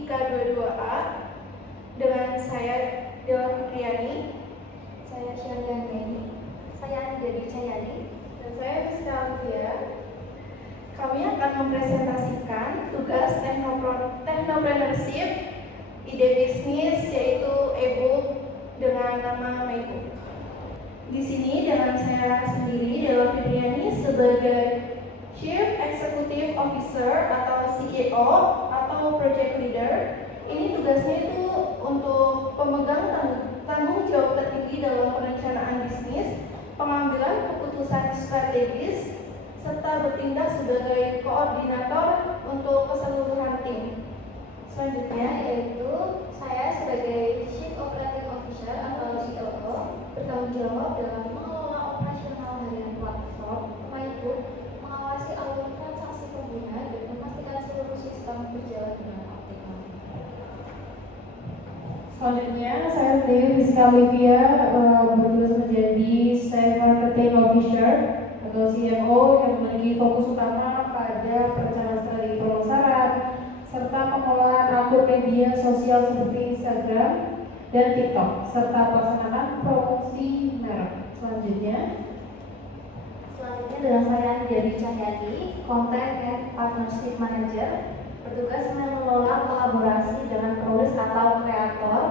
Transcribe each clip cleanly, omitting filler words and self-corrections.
IK22A dengan saya Dela Fitriani, saya Syargan Deni, saya Dewi Cahyani, dan saya Rizka Alvia. Kami akan mempresentasikan tugas Technopreneurship ide bisnis, yaitu e-book dengan nama MyBook. Di sini dengan saya sendiri Dela Fitriani sebagai Chief Executive Officer atau CEO atau Project Leader. Ini tugasnya itu untuk pemegang tanggung jawab tertinggi dalam perencanaan bisnis, pengambilan keputusan strategis, serta bertindak sebagai koordinator untuk keseluruhan tim. Selanjutnya yaitu saya sebagai Chief Operating Officer atau COO bertanggung jawab dalam mengelola operasional harian platform MyBook, mengawasi alur transaksi pengguna dan memastikan seluruh sistem berjalan dengan optimal. Selanjutnya saya Rizka Alvia bertugas menjadi Sales Marketing Officer atau CMO yang memiliki fokus utama pada perencanaan strategi pemasaran serta pengelolaan akun media sosial seperti Instagram dan TikTok serta pelaksanaan promosi merek. Selanjutnya adalah saya Dewi Cahyani, Content and Partnership Manager, bertugas mengelola kolaborasi dengan penulis atau kreator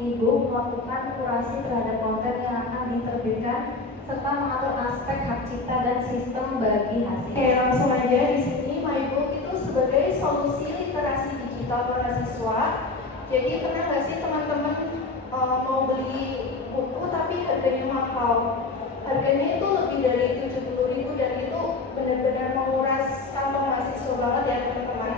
e-book, melakukan kurasi terhadap konten yang akan diterbitkan serta mengatur aspek hak cipta dan sistem bagi hasil. Oke, langsung aja. Di sini MyBook itu sebagai solusi literasi digital mahasiswa. Jadi pernah nggak sih teman-teman mau beli buku tapi harganya mahal? Harganya itu lebih dari 70.000 dan itu benar-benar menguras kantong mahasiswa banget ya teman-teman.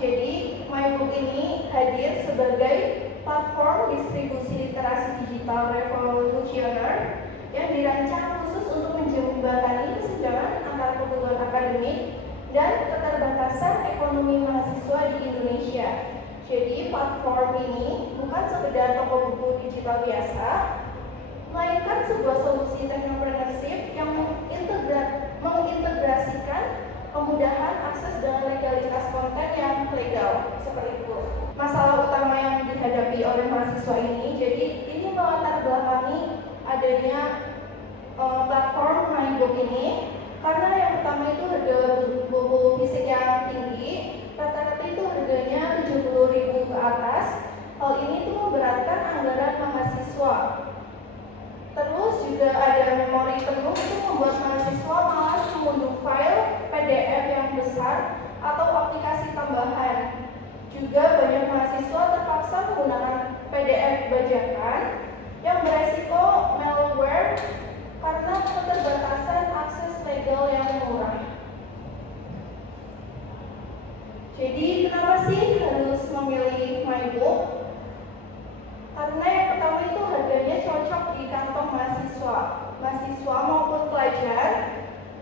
Jadi MyBook ini hadir sebagai platform distribusi literasi digital revolusioner yang dirancang khusus untuk menjembatani kesenjangan antara kebutuhan akademik dan keterbatasan ekonomi mahasiswa di Indonesia. Jadi platform ini bukan sekedar toko buku digital biasa, melainkan sebuah solusi technopreneurship yang mengintegrasikan kemudahan akses dan legalitas konten yang legal seperti itu. Masalah utama yang dihadapi oleh mahasiswa ini, jadi ini melatar belakangi adanya platform MyBook ini karena yang pertama itu harga buku fisik yang tinggi, rata-rata itu harganya 70.000 ke atas. Hal ini tuh memberatkan anggaran mahasiswa. Terus juga ada memori penuh itu membuat mahasiswa malas mengunduh file PDF yang besar atau aplikasi tambahan. Juga banyak mahasiswa terpaksa menggunakan PDF bajakan yang beresiko malware karena keterbatasan akses legal yang murah. Jadi kenapa sih harus memilih MyBook? Karena yang pertama itu harganya cocok di kantong mahasiswa. Mahasiswa maupun pelajar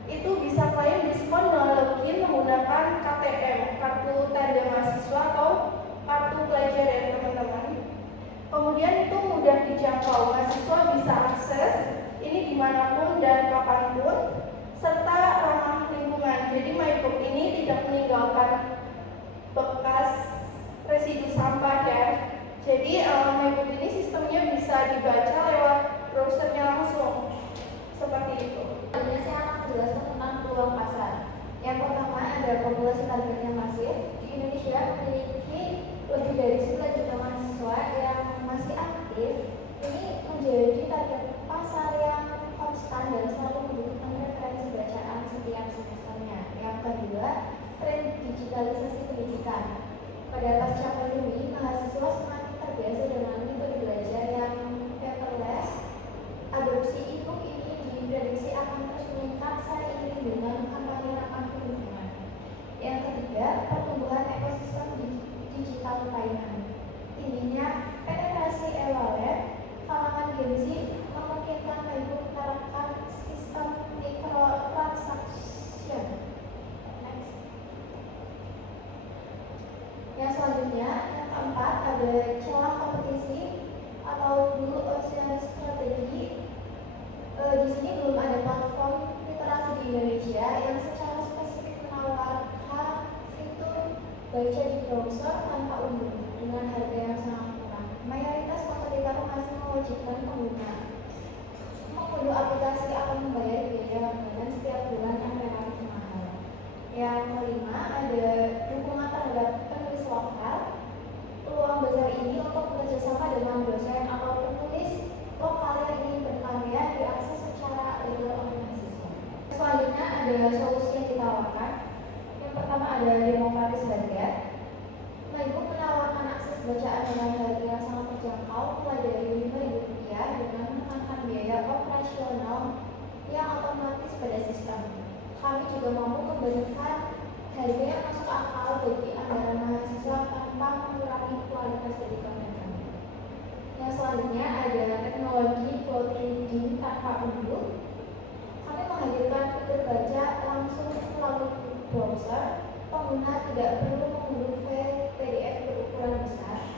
itu bisa klaim diskon non login menggunakan KTM, kartu tanda mahasiswa atau kartu pelajar ya teman-teman. Kemudian itu mudah dijangkau, mahasiswa bisa akses ini dimanapun dan kapanpun, serta ramah lingkungan. Jadi MyBook ini tidak meninggalkan bekas residu sampah ya. Jadi MyBook ini sistemnya bisa dibaca lewat browsernya langsung, seperti itu. Selanjutnya saya akan menjelaskan tentang peluang pasar. Yang pertama ada populasi targetnya masif. Di Indonesia memiliki lebih dari 9 juta mahasiswa yang masih aktif. Ini menjadi target pasar yang konstan dan selalu membutuhkan referensi bacaan setiap semesternya. Yang kedua, tren digitalisasi pendidikan. Pada pasca pandemi, mahasiswa semakin terbiasa dengan metode belajar yang paperless. Adopsi e-book ini diprediksi akan terus meningkat seiring dengan kampanye ramah lingkungan. Yang ketiga, pertumbuhan ekosistem digital payment. Tingginya penetrasi e-wallet kalangan Gen Z memungkinkan MyBook menerapkan sistem microtransaction. Yang selanjutnya, yang keempat ada celah kompetisi atau blue ocean strategy. Di sini belum ada platform literasi di Indonesia yang secara spesifik menawarkan fitur baca di browser tanpa unduh. dengan harga yang sangat murah. Mayoritas kompetitor masih mewajibkan pengguna mengunduh aplikasi atau membayar biaya langganan setiap bulan yang relatif mahal. Yang kelima, ada dukungan terhadap penulis lokal. Peluang besar ini untuk bekerjasama dengan dosen atau penulis lokal yang ingin berkarya diakses secara legal oleh mahasiswa. Selanjutnya ada solusi yang ditawarkan. Yang pertama ada demokratis harga. MyBook menawarkan akses bacaan dengan harga yang sangat terjangkau mulai dari Rp5.000 dengan menekan biaya operasional yang otomatis pada sistem. Kami juga mampu memberikan harga yang masuk akal bagi anggaran mahasiswa tanpa mengurangi kualitas dari konten kami. Yang selanjutnya ada teknologi cloud reading tanpa unduh. Kami menghadirkan fitur baca langsung melalui browser. Pengguna tidak perlu mengunduh file PDF berukuran besar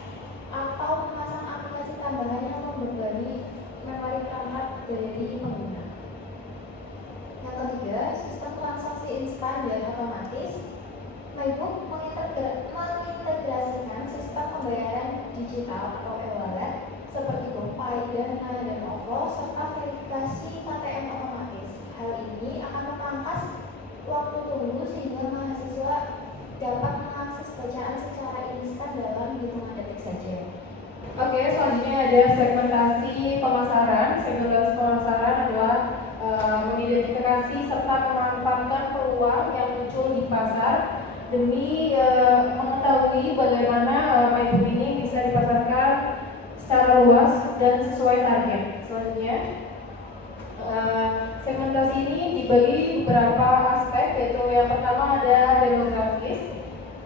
atau memasang aplikasi tambahan yang membebani memori perangkat dari pengguna. Yang ketiga, sistem transaksi instan dan otomatis. MyBook mengintegrasikan sistem pembayaran digital atau e-wallet seperti GoPay, Dana, dan OVO serta verifikasi KTM otomatis. Hal ini akan memangkas waktu tunggu sehingga mahasiswa dapat mengakses bacaan secara instan dalam hitungan detik saja. Oke, selanjutnya ada segmentasi pemasaran. Segmentasi pemasaran adalah mengidentifikasi serta memanfaatkan peluang yang muncul di pasar demi mengetahui bagaimana MyBook ini bisa dipasarkan secara luas dan sesuai target. Selanjutnya, segmentasi ini dibagi beberapa aspek, yaitu yang pertama ada demografis.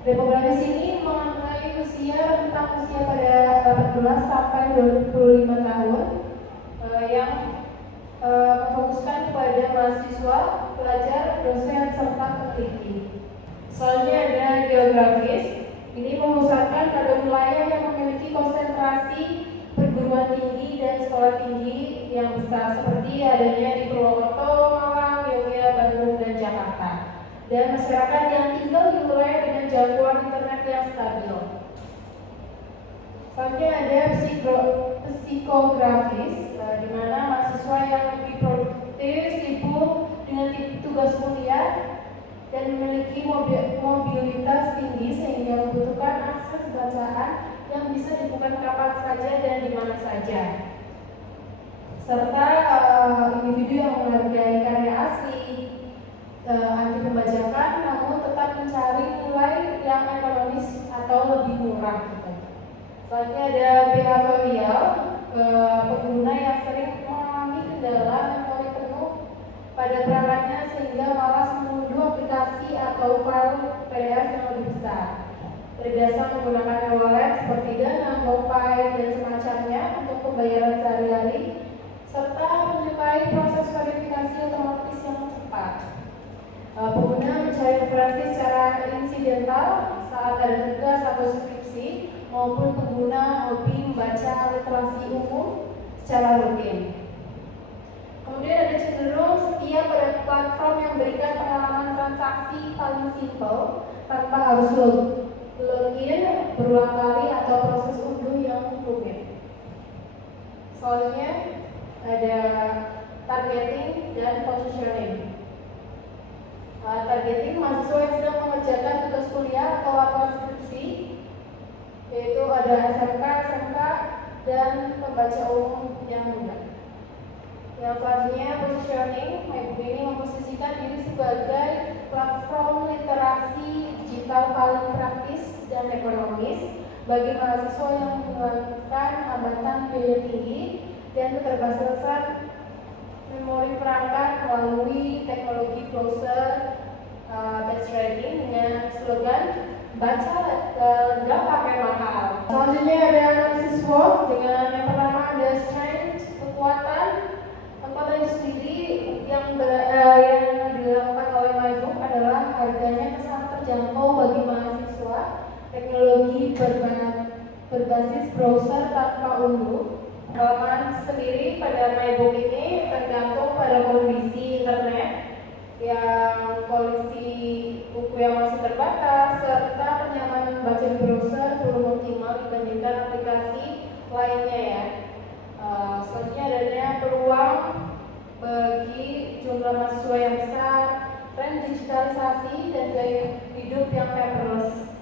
Demografis ini mengenai rentang usia pada 18 sampai 25 tahun yang memfokuskan kepada mahasiswa, pelajar, dosen, serta peneliti. Selanjutnya ada geografis. Ini memusatkan pada wilayah yang memiliki konsentrasi perguruan tinggi dan sekolah tinggi yang besar seperti adanya di Purwokerto, Malang, Yogyakarta, Bandung, dan Jakarta, dan masyarakat yang tinggal di wilayah dengan jangkauan internet yang stabil. Selanjutnya ada psikografis, di mana mahasiswa yang lebih produktif, sibuk dengan tugas kuliah, dan memiliki mobilitas tinggi sehingga membutuhkan akses bacaan yang bisa dibuka kapan saja dan di mana saja, serta individu yang menghargai karya asli, anti pembajakan, namun tetap mencari nilai yang ekonomis atau lebih murah. Selanjutnya ada behavioral, pengguna yang sering mengalami kendala memori penuh pada perangkatnya sehingga malas mengunduh aplikasi atau file PDF yang lebih besar. Terbiasa menggunakan e-wallet seperti Dana, GoPay, dan semacamnya untuk pembayaran sehari-hari, serta menyukai proses verifikasi otomatis yang cepat. Pengguna mencari referensi secara insidental saat ada tugas atau skripsi, maupun pengguna hobi membaca literasi umum secara rutin. Kemudian ada cenderung setia pada platform yang memberikan pengalaman transaksi paling simpel tanpa harus login berulang kali atau proses unduh yang rumit. Selanjutnya ada targeting dan positioning. Targeting mahasiswa yang sedang mengerjakan tugas kuliah atau laporan skripsi, yaitu ada SMK, SMK, dan pembaca umum yang muda. Yang selanjutnya positioning, MyBook ini memposisikan diri sebagai platform literasi digital paling praktis dan ekonomis bagi mahasiswa yang menghilangkan hambatan biaya tinggi dan keterbatasan memori perangkat melalui teknologi browser that's ready dengan slogan baca nggak pakai mahal. Selanjutnya ada analisis SWOT dengan yang pertama ada strength, kekuatan itu sendiri yang dilakukan oleh MyBook adalah harganya sangat terjangkau bagi mahasiswa, teknologi berbasis browser tanpa unduh. Pengalaman sendiri pada MyBook ini tergantung pada kondisi internet, yang koleksi buku yang masih terbatas, serta kenyamanan membaca di browser belum optimal dibandingkan aplikasi lainnya ya. Selanjutnya adanya peluang bagi jumlah mahasiswa yang besar, tren digitalisasi dan gaya hidup yang paperless,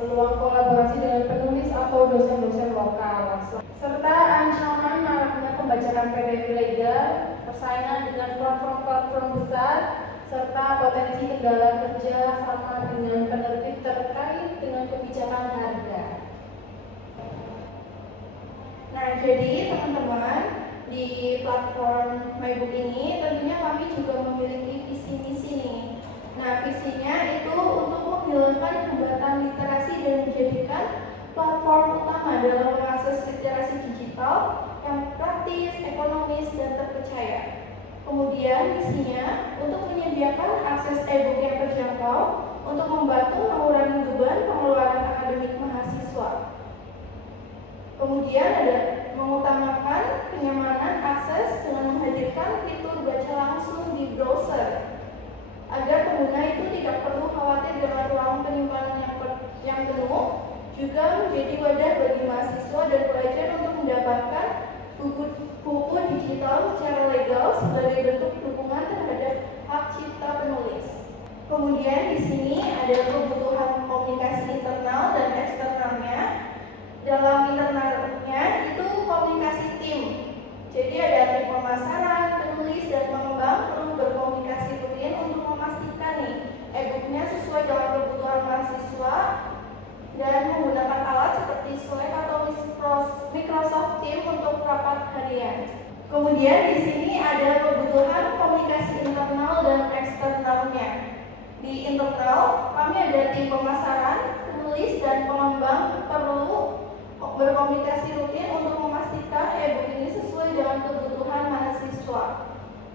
peluang kolaborasi dengan penulis atau dosen-dosen lokal, serta ancaman maraknya pembajakan PDF ilegal, persaingan dengan platform-platform besar, serta potensi kendala kerja sama dengan penerbit terkait dengan kebijakan harga. Nah, jadi teman-teman, di platform MyBook ini tentunya kami juga memiliki visi misi nih. Nah, visinya itu untuk menghilangkan hambatan literasi dan menjadikan platform utama dalam mengakses literasi digital yang praktis, ekonomis, dan terpercaya. Kemudian visinya untuk menyediakan akses e-book yang terjangkau untuk membantu mengurangi beban pengeluaran akademik mahasiswa. Kemudian ada mengutamakan kenyamanan akses dengan menghadirkan fitur baca langsung di browser agar pengguna itu tidak perlu khawatir dengan ruang penyimpanan yang penuh, juga menjadi wadah bagi mahasiswa dan pelajar untuk mendapatkan buku digital secara legal sebagai bentuk dukungan terhadap hak cipta penulis. Kemudian di sini ada kebutuhan komunikasi internal dan eksternalnya. Dalam internalnya itu komunikasi tim. Jadi ada tim pemasaran, penulis, dan pengembang perlu berkomunikasi rutin untuk memastikan nih e-booknya sesuai dengan kebutuhan mahasiswa dan menggunakan alat seperti Slack atau Microsoft Teams untuk rapat harian. Kemudian di sini ada kebutuhan komunikasi internal dan eksternalnya. Di internal kami ada tim pemasaran, penulis, dan pengembang perlu berkomunikasi rutin untuk memastikan e-book ini sesuai dengan kebutuhan mahasiswa.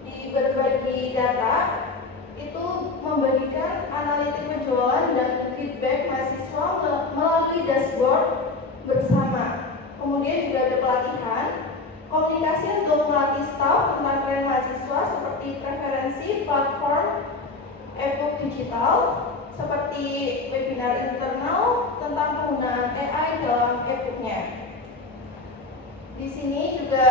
Di berbagi data itu membagikan analitik penjualan dan feedback mahasiswa melalui dashboard bersama. Kemudian juga ada pelatihan, komunikasi untuk melatih staf tentang tren mahasiswa seperti preferensi platform e-book digital, seperti webinar internal tentang penggunaan AI dalam e-booknya. Di sini juga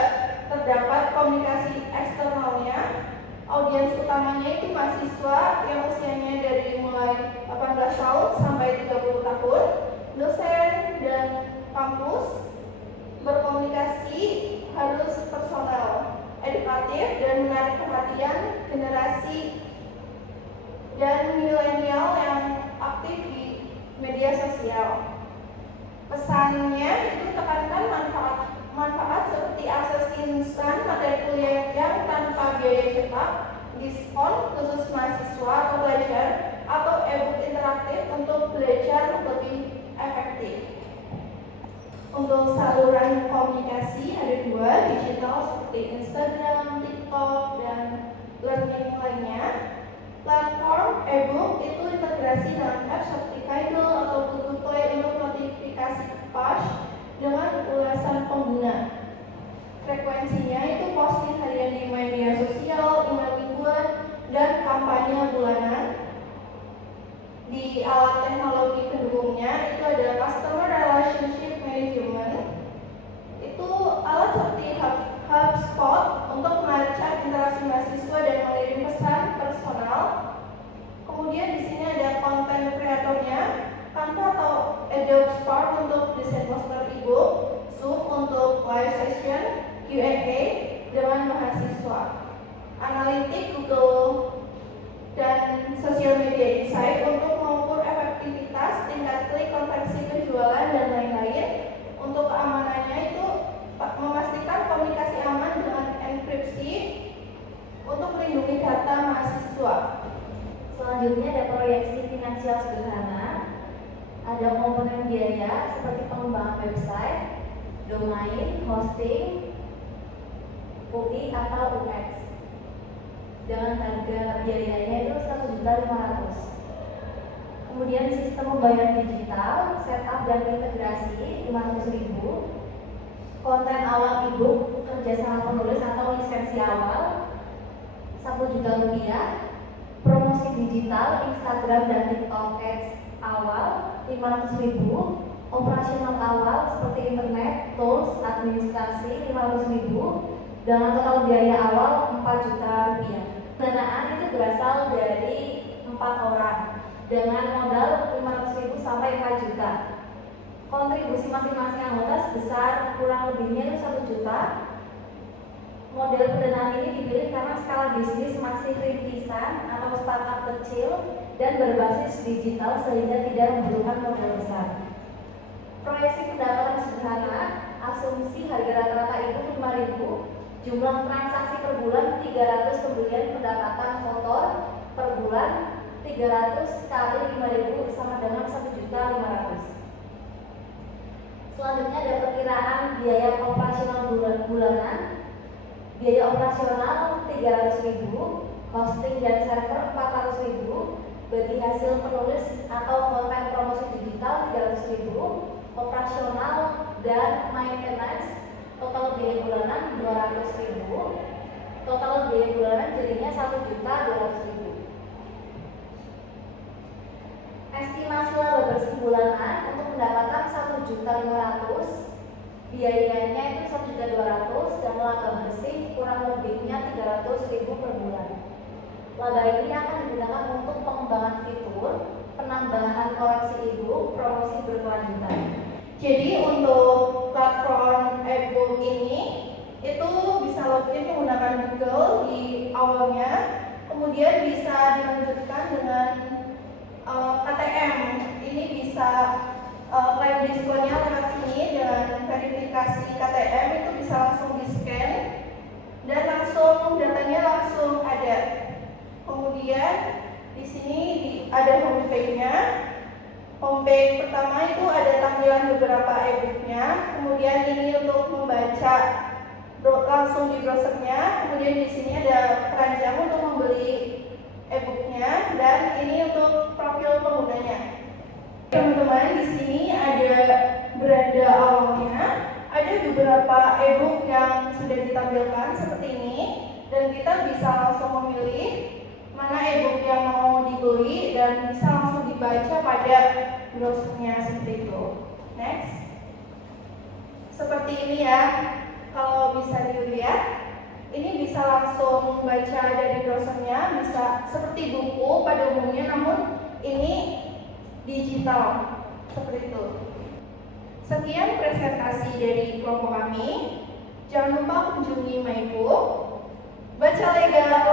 terdapat komunikasi eksternalnya. Audiens utamanya itu mahasiswa yang usianya dari mulai 18 tahun sampai 30 tahun, dosen dan kampus. Berkomunikasi harus personal, edukatif, dan menarik perhatian generasi dan milenial yang aktif di media sosial. Pesannya itu tekankan manfaat seperti akses instan materi kuliah yang tanpa biaya cepat, diskon khusus mahasiswa atau pelajar, atau e-book interaktif untuk belajar lebih efektif. Untuk saluran komunikasi ada dua, digital seperti Instagram, TikTok, dan learning lainnya. Platform e-book itu integrasi dengan apps seperti Kindle atau Google Play untuk notifikasi push dengan ulasan pengguna. Frekuensinya itu posting harian di media sosial, email mingguan, dan kampanye bulanan. Di alat teknologi pendukungnya itu ada Customer Relationship Management. Itu alat seperti HubSpot untuk melacak interaksi mahasiswa dan mengirim pesan personal. Kemudian di sini ada konten kreatornya, Canva atau Adobe Spark untuk desain poster e-book, Zoom untuk live session, Q&A dengan mahasiswa, analitik Google dan sosial media insight untuk mengukur efektivitas, tingkat klik, konversi penjualan, dan lain-lain. Untuk keamanannya itu memastikan komunikasi aman dengan enkripsi untuk melindungi data mahasiswa. Selanjutnya ada proyeksi finansial sederhana. Ada komponen biaya seperti pengembangan website, domain, hosting, UI atau UX. Dengan harga biayanya itu 1.500.000. Kemudian sistem pembayaran digital, setup dan integrasi 500.000. Konten awal e-book kerjasama penulis atau lisensi awal 1 juta rupiah. Promosi digital Instagram dan TikTok Ads awal 500.000. Operasional awal seperti internet, tools, administrasi 500.000 dengan total biaya awal 4 juta rupiah. Pendanaan itu berasal dari 4 orang dengan modal 500.000 sampai 4 juta. Kontribusi masing-masing anggota sebesar kurang lebihnya itu 1 juta. Model pendanaan ini dipilih karena skala bisnis masih rintisan atau startup kecil dan berbasis digital sehingga tidak membutuhkan modal besar. Proyeksi pendapatan sederhana, asumsi harga rata-rata itu 5.000, jumlah transaksi per bulan 300 pembelian pendapatan motor per bulan 300 kali 5.000 sama dengan 1.500.000. Selanjutnya ada perkiraan biaya operasional bulanan. Biaya operasional 300.000, hosting dan server 400.000, bagi hasil penulis atau konten promosi digital 300.000, operasional dan maintenance total biaya bulanan 200.000, total biaya bulanan jadinya 1.200.000. Estimasi laba bersih bulanan untuk pendapatan 1.500.000, biayanya itu 1.200.000 dan laba bersih kurang lebihnya 300.000 per bulan. Laba ini akan digunakan untuk pengembangan fitur, penambahan koleksi e-book, promosi berkelanjutan. Jadi untuk platform e-book ini itu bisa login menggunakan Google di awalnya, kemudian bisa dilanjutkan dengan KTM. Ini bisa klaim diskonnya lewat sini dengan verifikasi KTM, itu bisa langsung di scan dan langsung datanya langsung ada. Kemudian di sini ada homepage-nya. Homepage pertama itu ada tampilan beberapa e-booknya. Kemudian ini untuk membaca langsung di browsernya. Kemudian di sini ada keranjang untuk membeli e-booknya dan ini untuk profil penggunanya. Teman-teman, di sini ada beranda awalnya, ada beberapa e-book yang sudah ditampilkan seperti ini dan kita bisa langsung memilih mana e-book yang mau dibeli dan bisa langsung dibaca pada browsernya seperti itu. Next, seperti ini ya. Kalau bisa dilihat, ini bisa langsung baca dari browsernya, bisa seperti buku pada umumnya, namun ini digital seperti itu. Sekian presentasi dari kelompok kami. Jangan lupa kunjungi MyBook, baca legal